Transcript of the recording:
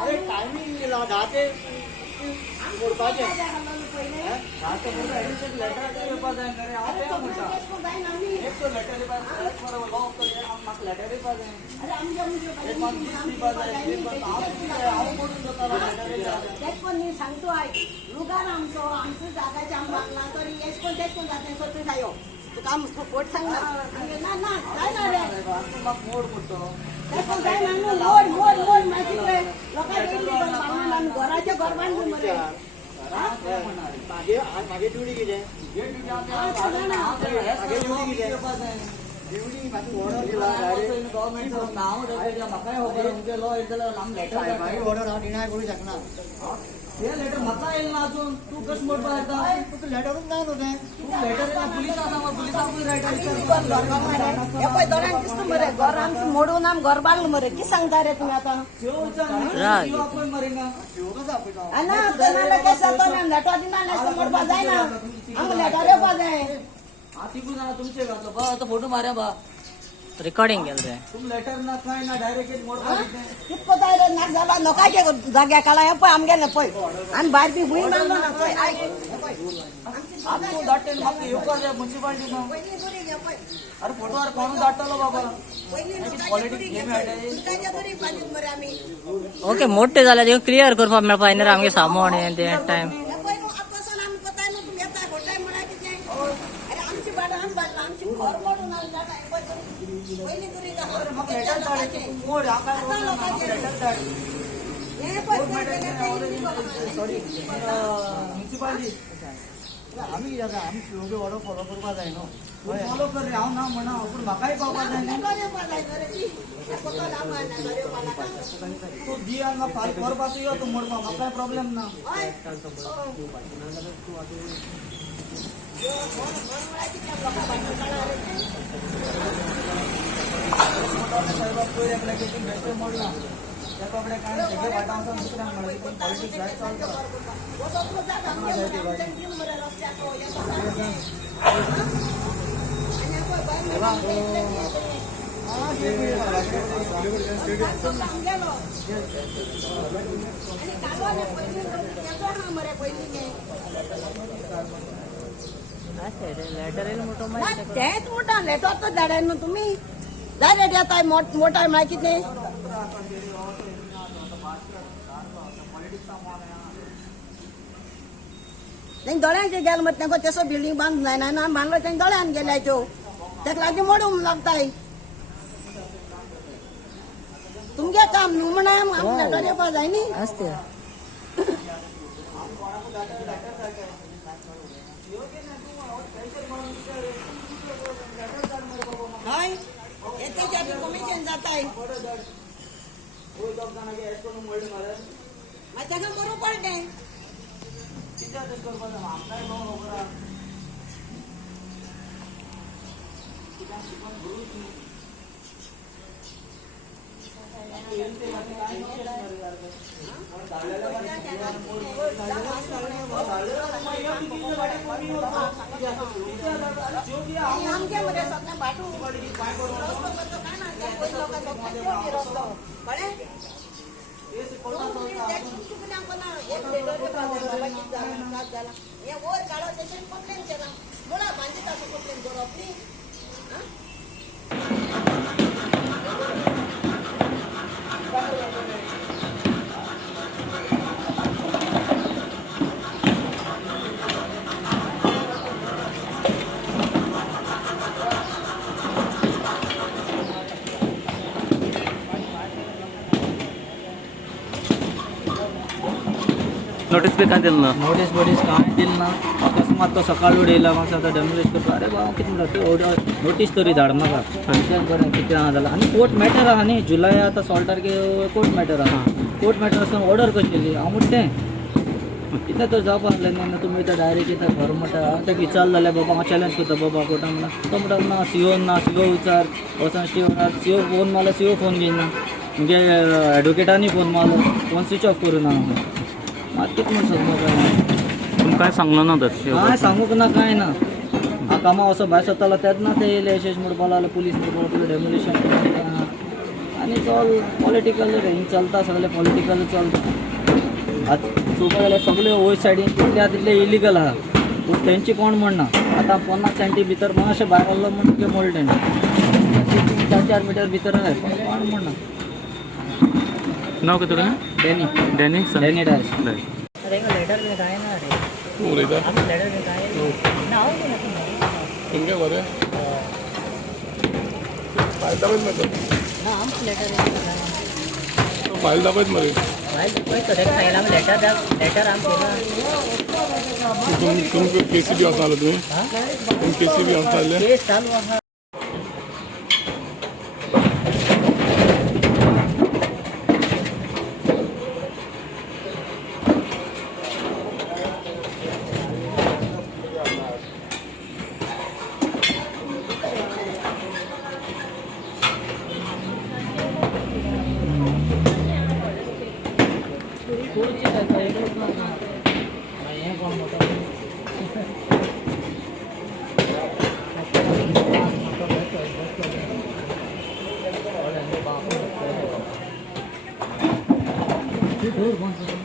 अरे टायमिंग जाते मोडपाचे सांगतो आहे रुगार आमचो आमचं जागाचे आम लागला तरी येस कोण तेच कोण जाते सत्य खायो तुका आम पोट सांग ना ना काय ना रे मोड पडतो काय ना मोड मोड मोड माहिती रे लोकांना घराचे घर बांधून मरे मागे ड्युटी कितें ऑर्डर हांव डिनाय करूं शकना हे लेटर म्हाका येयला ना अजून तू कशें म्हणपा येता तुका लेटरूच ना न्हू तें तू लेटर येयला पुलिसाक सांग पुलिसाकूय रायटर हे पळय दोळ्यान दिसता मरे घर आमचं मोडून आम घर बांधलं मरे किती सांगता रे तुम्ही आता आपय मरेंगा ना कोणाला केस जातो ना लेटर दिना नाही मोडपा जाय ना आमकां लेटर येवपा जाय हा तिकून जाणा तुमचे घातलो बा आता फोटो मारया बा रिकॉर्डिंग केलं रे तुम लेटर ना काय ना डायरेक्ट मोडपा कितको जाय रे नाक झाला नकाचे जाग्या काला हे पळय आमगेले पळय आनी भायर बी भुंय बांदलो ना पळय आयक तू धाडटेन म्हाका येवपा जाय म्युन्सिपालिटी ना अरे फोटोवर कोण धाडटलो बाबा पॉलिटिक्स गेम खेळटाय ओके मोठे जाल्यार ह्यो क्लियर करपाक मेळपा जायना रे आमगे सामोण हे ते टायम मोड हाका लेटर धाड सॉरी म्युन्सिपालिटी आमी कितें जाता आमी शिवगे ऑर्डर फॉलो करपा जाय न्हू फॉलो कर रे हांव ना म्हणा पूण म्हाकाय पावपा जाय न्ही तू दी हांगा फाल करपाक यो तू मोडपा म्हाकाय प्रॉब्लेम ना मोडला त्या कपडे काय सगळे वाटा आसा दुसऱ्यांक म्हणा पण पॉलिटिक्स जाय चलता लेटर येईल मोठो तेच मोठा लेटर तर धाडाय ना तुम्ही डायरेक्ट येताय मोठा माहिती नाही तें दोळ्यांचे गेल मग तेंको तेसो बिल्डींग बांद जायना ना बांदलो तें दोळ्यान गेल्याच्यो तेका लागीं मोडूंक लागताय तुमगे काम न्हू म्हणा आमकां लेटर येवपा जाय न्ही असते हय येतेच्या बी कमिशन जाताय मागीर तेका बरों पडलें आमगे मरे सगळें भाटू रस्तो करतो काय ना त्या पयलीं लोकां सगळ्यांक रस्तो कळ्ळें एक लेटर बाबा कितें जाला काय जाला हे वयर काडो तेचेर कंप्लेन केला मुळा बांदीत आसा कंप्लेन करप न्ही नोटीस बी काय दिलं ना नोटीस बोटीस काय दिल ना अकस्मात तो सकाळ उडयला म्हाका आतां डेमोलेश करता अरे बाबा कितें म्हणटा नोटीस तरी धाड म्हाका कित्याक बरें कितें आहा जाल्यार आनी कोर्ट मॅटर आहा न्ही जुलय आतां 16 तारखेर कोर्ट मॅटर आहा कोर्ट मॅटर आसतना ऑर्डर कशी केली हांव म्हणटें कितें तर जावपा आसलें न्ही तुमी आतां डायरेक्ट येता खरो म्हणटा ताका विचारलें जाल्यार बाबा हांव चॅलेंज करता बाबा कोर्टान म्हणा तो म्हणटा ना सीओ ना सीओ विचार वचून सीओ फोन मारल्यार सीओ फोन घेयना म्हणजे एडवोकेटांनी फोन मारलो फोन स्विच ऑफ करूं ना मात कितें म्हण सोदलो तुमकां काय सांगलो ना तर काय सांगूक ना काय ना हांव कामां असो भायर सरतालो तेन्ना ते येयले यशेश म्हणपाक लागलो पुलीस म्हणपाक लागलो डेमोलेशन आनी पॉलिटिकल हिंग चलता सगळे पॉलिटिकल चलता आतां चोवपाक गेल्यार सगळे वयर सायडीन तितल्या तितले इलिगल आहा पूण तेंची कोण म्हणना आतां 50 सेंटी भितर मातशें भायर आहलो म्हणून ते मोडले तेंची 4 मिटर भितर आहा पूण कोण म्हणना नाव कितें डॅनी डॅनी डॅनी डायस अरे लेटर में काय ना रे उलयता हम लेटर में काय ना आओ ना तुमगे बरें फायल दाबयत मरे ना हम लेटर में फायल दाबयत मरे भाई कोई तो देख फाइल हम लेटर हम केला तुमकां केसीबी आसा जालो तुमी केसीबी आसा जाले केस चालू आहा डोर बंद